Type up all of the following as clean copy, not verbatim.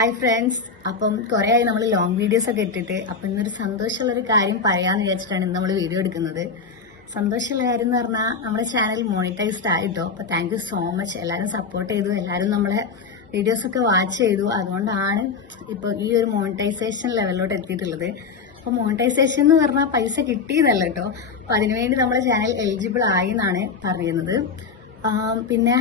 Hi friends, അപ്പം കുറേ ആയി നമ്മൾ ലോങ് വീഡിയോസ് ഒക്കെ ഇട്ടിട്ട് അപ്പം ഇന്നൊരു സന്തോഷമുള്ളൊരു കാര്യം പറയാമെന്ന് വിചാരിച്ചിട്ടാണ് ഇന്ന് നമ്മൾ വീഡിയോ എടുക്കുന്നത്. സന്തോഷമുള്ള കാര്യം എന്ന് പറഞ്ഞാൽ നമ്മുടെ ചാനൽ മോണിറ്റൈസ്ഡ് ആയിട്ടോ. അപ്പോൾ താങ്ക് യു സോ മച്ച്. എല്ലാവരും സപ്പോർട്ട് ചെയ്തു, എല്ലാവരും നമ്മളെ വീഡിയോസ് ഒക്കെ വാച്ച് ചെയ്തു. അതുകൊണ്ടാണ് ഇപ്പോൾ ഈ ഒരു മോണിറ്റൈസേഷൻ ലെവലിലോട്ട് എത്തിയിട്ടുള്ളത്. അപ്പോൾ മോണിറ്റൈസേഷൻ എന്ന് പറഞ്ഞാൽ പൈസ കിട്ടിയതല്ല കേട്ടോ. അപ്പോൾ അതിനുവേണ്ടി നമ്മുടെ ചാനൽ എലിജിബിൾ ആയി എന്നാണ് പറയുന്നത്. പിന്നെ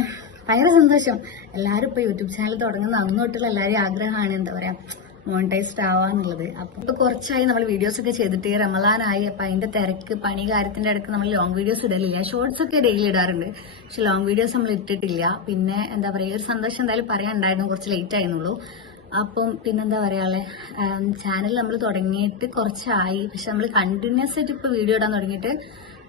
ഭയങ്കര സന്തോഷം. എല്ലാവരും ഇപ്പോൾ യൂട്യൂബ് ചാനൽ തുടങ്ങുന്ന അന്ന് തൊട്ടുള്ള എല്ലാവരും ആഗ്രഹമാണ് എന്താ പറയുക മോണിറ്റൈസ്ഡ് ആവാന്നുള്ളത്. അപ്പോൾ ഇപ്പോൾ കുറച്ചായി നമ്മൾ വീഡിയോസ് ഒക്കെ ചെയ്തിട്ട് റമളാനായി. അപ്പം അതിന്റെ തിരക്ക് പണി കാര്യത്തിന്റെ ഇടയ്ക്ക് നമ്മൾ ലോങ് വീഡിയോസ് ഇടലില്ല. ഷോർട്സ് ഒക്കെ ഡെയിലി ഇടാറുണ്ട്, പക്ഷെ ലോങ് വീഡിയോസ് നമ്മൾ ഇട്ടിട്ടില്ല. പിന്നെ എന്താ പറയുക, ഒരു സന്തോഷം എന്തായാലും പറയാനുണ്ടായിരുന്നു, കുറച്ച് ലേറ്റ് ആയിരുന്നുള്ളൂ. അപ്പം പിന്നെന്താ പറയാ, ചാനൽ നമ്മൾ തുടങ്ങിയിട്ട് കുറച്ചായി, പക്ഷെ നമ്മൾ കണ്ടിന്യൂസ് ആയിട്ട് ഇപ്പോൾ വീഡിയോ ഇടാൻ തുടങ്ങിയിട്ട്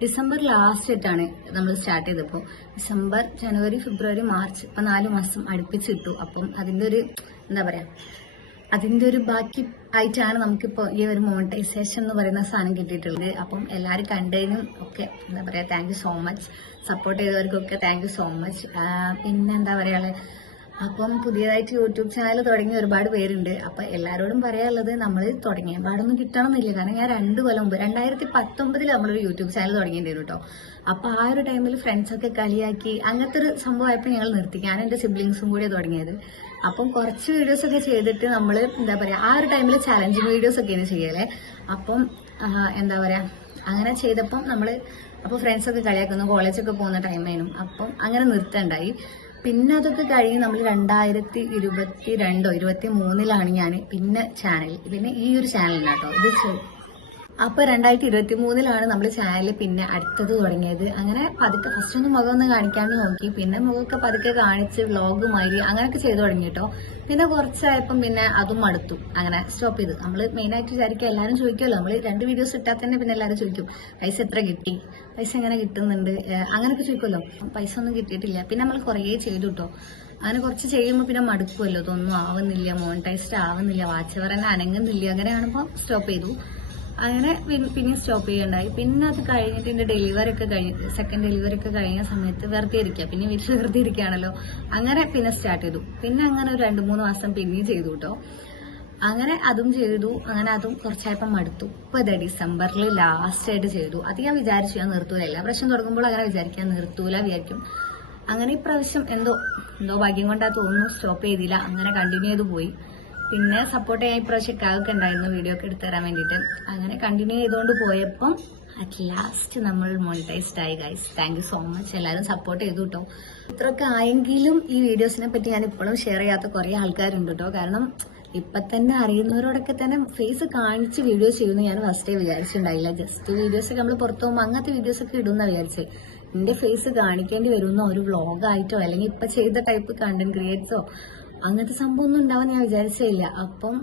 ഡിസംബർ ലാസ്റ്റ് ആയിട്ടാണ് നമ്മൾ സ്റ്റാർട്ട് ചെയ്തപ്പോൾ. ഡിസംബർ, ജനുവരി, ഫെബ്രുവരി, മാർച്ച്, ഇപ്പം 4 മാസം അടുപ്പിച്ചിട്ടു. അപ്പം അതിൻ്റെ ഒരു എന്താ പറയുക, അതിൻ്റെ ഒരു ബാക്കി ആയിട്ടാണ് നമുക്കിപ്പോൾ ഈ ഒരു മോണിറ്റൈസേഷൻ എന്ന് പറയുന്ന സാധനം കിട്ടിയിട്ടുള്ളത്. അപ്പം എല്ലാവരും കണ്ടതിനും ഒക്കെ എന്താ പറയുക thank you so much. Support ചെയ്തവർക്കൊക്കെ താങ്ക് യു സോ മച്ച്. പിന്നെ എന്താ പറയുക, അപ്പം പുതിയതായിട്ട് യൂട്യൂബ് ചാനൽ തുടങ്ങിയ ഒരുപാട് പേരുണ്ട്. അപ്പം എല്ലാവരോടും പറയാനുള്ളത്, നമ്മൾ തുടങ്ങിയ പാടൊന്നും കിട്ടണമെന്നില്ല. കാരണം ഞാൻ 2 കൊല്ലം മുമ്പ് 2019 നമ്മളൊരു യൂട്യൂബ് ചാനൽ തുടങ്ങിയിട്ടുണ്ടായിരുന്നു കേട്ടോ. അപ്പം ആ ഒരു ടൈമിൽ ഫ്രണ്ട്സൊക്കെ കളിയാക്കി അങ്ങനത്തെ ഒരു സംഭവമായപ്പോൾ ഞങ്ങൾ നിർത്തി. ഞാൻ എൻ്റെ സിബ്ലിങ്സും കൂടി തുടങ്ങിയത്. അപ്പം കുറച്ച് വീഡിയോസ് ഒക്കെ ചെയ്തിട്ട് നമ്മൾ എന്താ പറയുക, ആ ഒരു ടൈമിൽ ചാലഞ്ചിങ് വീഡിയോസ് ഒക്കെയാണ് ചെയ്യലേ. അപ്പം എന്താ പറയുക, അങ്ങനെ ചെയ്തപ്പം നമ്മൾ അപ്പോൾ ഫ്രണ്ട്സൊക്കെ കളിയാക്കുന്നു, കോളേജൊക്കെ പോകുന്ന ടൈമായിരുന്നു. അപ്പം അങ്ങനെ നിർത്തണ്ടായി. പിന്നെ അതൊക്കെ കഴിഞ്ഞ് നമ്മൾ 2022 23 ഞാൻ പിന്നെ ചാനൽ, പിന്നെ ഈ ഒരു ചാനലിനാട്ടോ ഇത്. അപ്പോൾ 2023 നമ്മൾ ചാനൽ പിന്നെ അടുത്തത് തുടങ്ങിയത്. അങ്ങനെ പതുക്കെ ഫസ്റ്റ് ഒന്ന് മുഖം ഒന്ന് കാണിക്കാമെന്ന് നോക്കി, പിന്നെ മുഖമൊക്കെ പതുക്കെ കാണിച്ച് വ്ളോഗ് മാതിരി അങ്ങനെയൊക്കെ ചെയ്തു തുടങ്ങി കേട്ടോ. പിന്നെ കുറച്ചായപ്പം പിന്നെ അതും മടുത്തു, അങ്ങനെ സ്റ്റോപ്പ് ചെയ്തു. നമ്മൾ മെയിനായിട്ട് വിചാരിക്കുക, എല്ലാവരും ചോദിക്കുമല്ലോ, നമ്മൾ 2 വീഡിയോസ് ഇട്ടാൽ തന്നെ പിന്നെ എല്ലാവരും ചോദിക്കും പൈസ എത്ര കിട്ടി, പൈസ എങ്ങനെ കിട്ടുന്നുണ്ട്, അങ്ങനെയൊക്കെ ചോദിക്കുമല്ലോ. പൈസ ഒന്നും കിട്ടിയിട്ടില്ല. പിന്നെ നമ്മൾ കുറേ ചെയ്തു കേട്ടോ. അങ്ങനെ കുറച്ച് ചെയ്യുമ്പോൾ പിന്നെ മടുക്കുമല്ലോ, ഇതൊന്നും ആവുന്നില്ല, മോണിറ്റൈസ്ഡ് ആവുന്നില്ല, വാച്ച് അവർ തന്നെ അനങ്ങുന്നില്ല. അങ്ങനെ കാണുമ്പോൾ സ്റ്റോപ്പ് ചെയ്തു. അങ്ങനെ പിന്നെ സ്റ്റോപ്പ് ചെയ്യണ്ടായി. പിന്നെ അത് കഴിഞ്ഞിട്ട് എൻ്റെ ഡെലിവറി ഒക്കെ കഴിഞ്ഞ്, സെക്കൻഡ് ഡെലിവറി ഒക്കെ കഴിഞ്ഞ സമയത്ത് വെറുതെ ഇരിക്കുക, പിന്നെ വീട്ടിൽ വെറുതെ ഇരിക്കുകയാണല്ലോ. അങ്ങനെ പിന്നെ സ്റ്റാർട്ട് ചെയ്തു. പിന്നെ അങ്ങനെ ഒരു 2-3 മാസം പിന്നെയും ചെയ്തു കേട്ടോ. അങ്ങനെ അതും ചെയ്തു. അങ്ങനെ അതും കുറച്ചായപ്പം മടുത്തു. ഇപ്പോൾ ഇതേ ഡിസംബറിൽ ലാസ്റ്റ് ആയിട്ട് ചെയ്തു. അത് ഞാൻ വിചാരിച്ചു ഞാൻ നിർത്തൂല. എല്ലാ പ്രാവശ്യം തുടങ്ങുമ്പോൾ അങ്ങനെ വിചാരിക്കാൻ നിർത്തൂല വിചാരിക്കും. അങ്ങനെ ഇപ്രാവശ്യം എന്തോ ഭാഗ്യം കൊണ്ടാ തോന്നുന്നു സ്റ്റോപ്പ് ചെയ്തില്ല, അങ്ങനെ കണ്ടിന്യൂ ചെയ്തു പോയി. പിന്നെ സപ്പോർട്ട് ചെയ്യാൻ ഇപ്രാവശ്യം ഒക്കെ ഉണ്ടായിരുന്നു വീഡിയോ ഒക്കെ എടുത്തു തരാൻ വേണ്ടിയിട്ട്. അങ്ങനെ കണ്ടിന്യൂ ചെയ്തുകൊണ്ട് പോയപ്പം അറ്റ് ലാസ്റ്റ് നമ്മൾ മോണിറ്റൈസ്ഡ് ആയി guys. Thank you so much. എല്ലാവരും സപ്പോർട്ട് ചെയ്തു കേട്ടോ. ഇത്രയൊക്കെ ആയെങ്കിലും ഈ വീഡിയോസിനെ പറ്റി ഞാൻ ഇപ്പോഴും ഷെയർ ചെയ്യാത്ത കുറേ ആൾക്കാരുണ്ട് കേട്ടോ. കാരണം ഇപ്പം തന്നെ അറിയുന്നവരോടൊക്കെ തന്നെ ഫേസ് കാണിച്ച് വീഡിയോ ചെയ്യുന്നു ഞാൻ ഫസ്റ്റേ വിചാരിച്ചിട്ടുണ്ടായില്ല. ജസ്റ്റ് വീഡിയോസൊക്കെ നമ്മൾ പുറത്തു പോകുമ്പോൾ അങ്ങനത്തെ വീഡിയോസൊക്കെ ഇടുന്ന വിചാരിച്ചേ. എൻ്റെ ഫേസ് കാണിക്കേണ്ടി വരുന്ന ഒരു വ്ളോഗായിട്ടോ അല്ലെങ്കിൽ ഇപ്പം ചെയ്ത ടൈപ്പ് കണ്ടന്റ് ക്രിയേറ്റ്സോ അങ്ങനത്തെ സംഭവം ഒന്നും ഉണ്ടാവും ഞാൻ വിചാരിച്ചില്ല. അപ്പം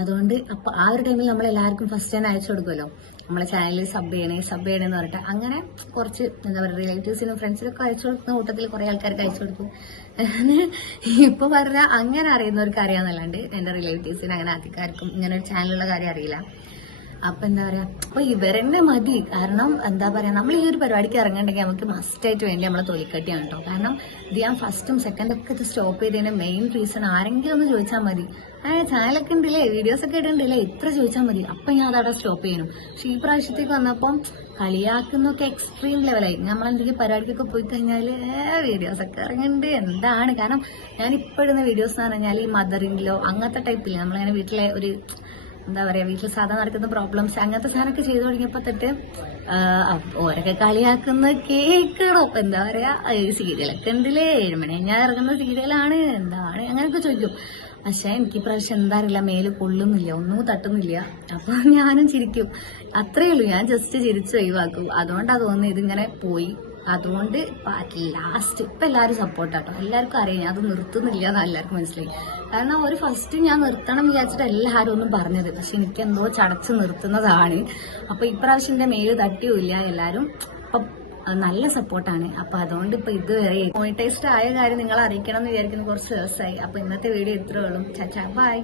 അതുകൊണ്ട് അപ്പം ആ ഒരു ടൈമിൽ നമ്മൾ എല്ലാവർക്കും ഫസ്റ്റ് തന്നെ അയച്ചു കൊടുക്കുമല്ലോ, നമ്മളെ ചാനലിൽ സബ് ചെയ്യണേന്ന് പറഞ്ഞിട്ട്. അങ്ങനെ കുറച്ച് എന്താ പറയുക റിലേറ്റീവ്സിനും ഫ്രണ്ട്സിനൊക്കെ അയച്ചു കൊടുക്കുന്ന കൂട്ടത്തിൽ കുറേ ആൾക്കാർക്ക് അയച്ചു കൊടുക്കും. ഇപ്പോൾ പറഞ്ഞാൽ അങ്ങനെ അറിയുന്നവർക്ക് അറിയാമെന്നല്ലാണ്ട് എൻ്റെ റിലേറ്റീവ്സിന് അങ്ങനെ അധികാർക്കും ഇങ്ങനെ ഒരു ചാനലുള്ള കാര്യം അറിയില്ല. അപ്പം എന്താ പറയുക, അപ്പോൾ ഇവരെന്നെ മതി. കാരണം എന്താ പറയുക, നമ്മൾ ഈ ഒരു പരിപാടിക്ക് ഇറങ്ങണ്ടെങ്കിൽ നമുക്ക് മസ്റ്റായിട്ട് വേണ്ടി നമ്മളെ തൊലിക്കട്ടിയാണ് കേട്ടോ. കാരണം ഇത് ഞാൻ ഫസ്റ്റും സെക്കൻഡും ഒക്കെ ഇത് സ്റ്റോപ്പ് ചെയ്തതിൻ്റെ മെയിൻ റീസൺ ആരെങ്കിലും ഒന്ന് ചോദിച്ചാൽ മതി, ചാനലൊക്കെ ഉണ്ടല്ലേ, വീഡിയോസൊക്കെ ഇടുന്നുണ്ടല്ലേ, ഇത്ര ചോദിച്ചാൽ മതി, അപ്പം ഞാൻ അതവിടെ സ്റ്റോപ്പ് ചെയ്യണം. പക്ഷെ ഈ പ്രാവശ്യത്തേക്ക് വന്നപ്പം കളിയാക്കുന്നൊക്കെ എക്സ്ട്രീം ലെവലായി. നമ്മളെന്തെങ്കിലും പരിപാടിക്കൊക്കെ പോയി കഴിഞ്ഞാൽ വീഡിയോസൊക്കെ ഇറങ്ങുന്നുണ്ട് എന്താണ്. കാരണം ഞാൻ ഇപ്പോൾ ഇടുന്ന വീഡിയോസ് എന്ന് പറഞ്ഞാൽ ഈ മദറിൻലോ അങ്ങനത്തെ ടൈപ്പില്ല, നമ്മളങ്ങനെ വീട്ടിലെ ഒരു എന്താ പറയുക, വീട്ടിൽ സാധാരണ നടക്കുന്ന പ്രോബ്ലംസ് അങ്ങനത്തെ സാധനമൊക്കെ ചെയ്തു തുടങ്ങിയപ്പോൾ തൊട്ട് ഓരൊക്കെ കളിയാക്കുന്ന കേൾക്കണം. അപ്പം എന്താ പറയുക, സീരിയലൊക്കെ ഉണ്ടല്ലേ, 7 മണി കഴിഞ്ഞാൽ ഇറങ്ങുന്ന സീരിയലാണ് എന്താണ് അങ്ങനെയൊക്കെ ചോദിക്കും. പക്ഷെ എനിക്ക് പ്രാവശ്യം എന്താ അറിയില്ല, മേല് കൊള്ളുന്നില്ല, ഒന്നും തട്ടുന്നില്ല. അപ്പം ഞാനും ചിരിക്കും, അത്രയേ ഉള്ളൂ. ഞാൻ ജസ്റ്റ് ചിരിച്ച് ഒഴിവാക്കും. അതുകൊണ്ടാണ് തോന്നുന്നു ഇതിങ്ങനെ പോയി. അതുകൊണ്ട് ലാസ്റ്റ് ഇപ്പം എല്ലാവരും സപ്പോർട്ടാട്ടോ. എല്ലാവർക്കും അറിയാം അത് നിർത്തുന്നില്ല എന്ന് എല്ലാവർക്കും മനസ്സിലായി. കാരണം ഒരു ഫസ്റ്റ് ഞാൻ നിർത്തണം വിചാരിച്ചിട്ട് എല്ലാവരും ഒന്നും പറഞ്ഞത്, പക്ഷെ എനിക്കെന്തോ ചടച്ച് നിർത്തുന്നതാണ്. അപ്പോൾ ഇപ്രാവശ്യം എൻ്റെ മേല് തട്ടിയുമില്ല. എല്ലാവരും ഇപ്പം നല്ല സപ്പോർട്ടാണ്. അപ്പം അതുകൊണ്ട് ഇപ്പം ഇതുവരെ മോണിറ്റൈസ്ഡ് ആയ കാര്യം നിങ്ങളെ അറിയിക്കണം എന്ന് വിചാരിക്കുന്ന കുറച്ച് ദിവസമായി. അപ്പം ഇന്നത്തെ വീഡിയോ ഇത്രയേ ഉള്ളൂ. ചാച്ചാ ബൈ.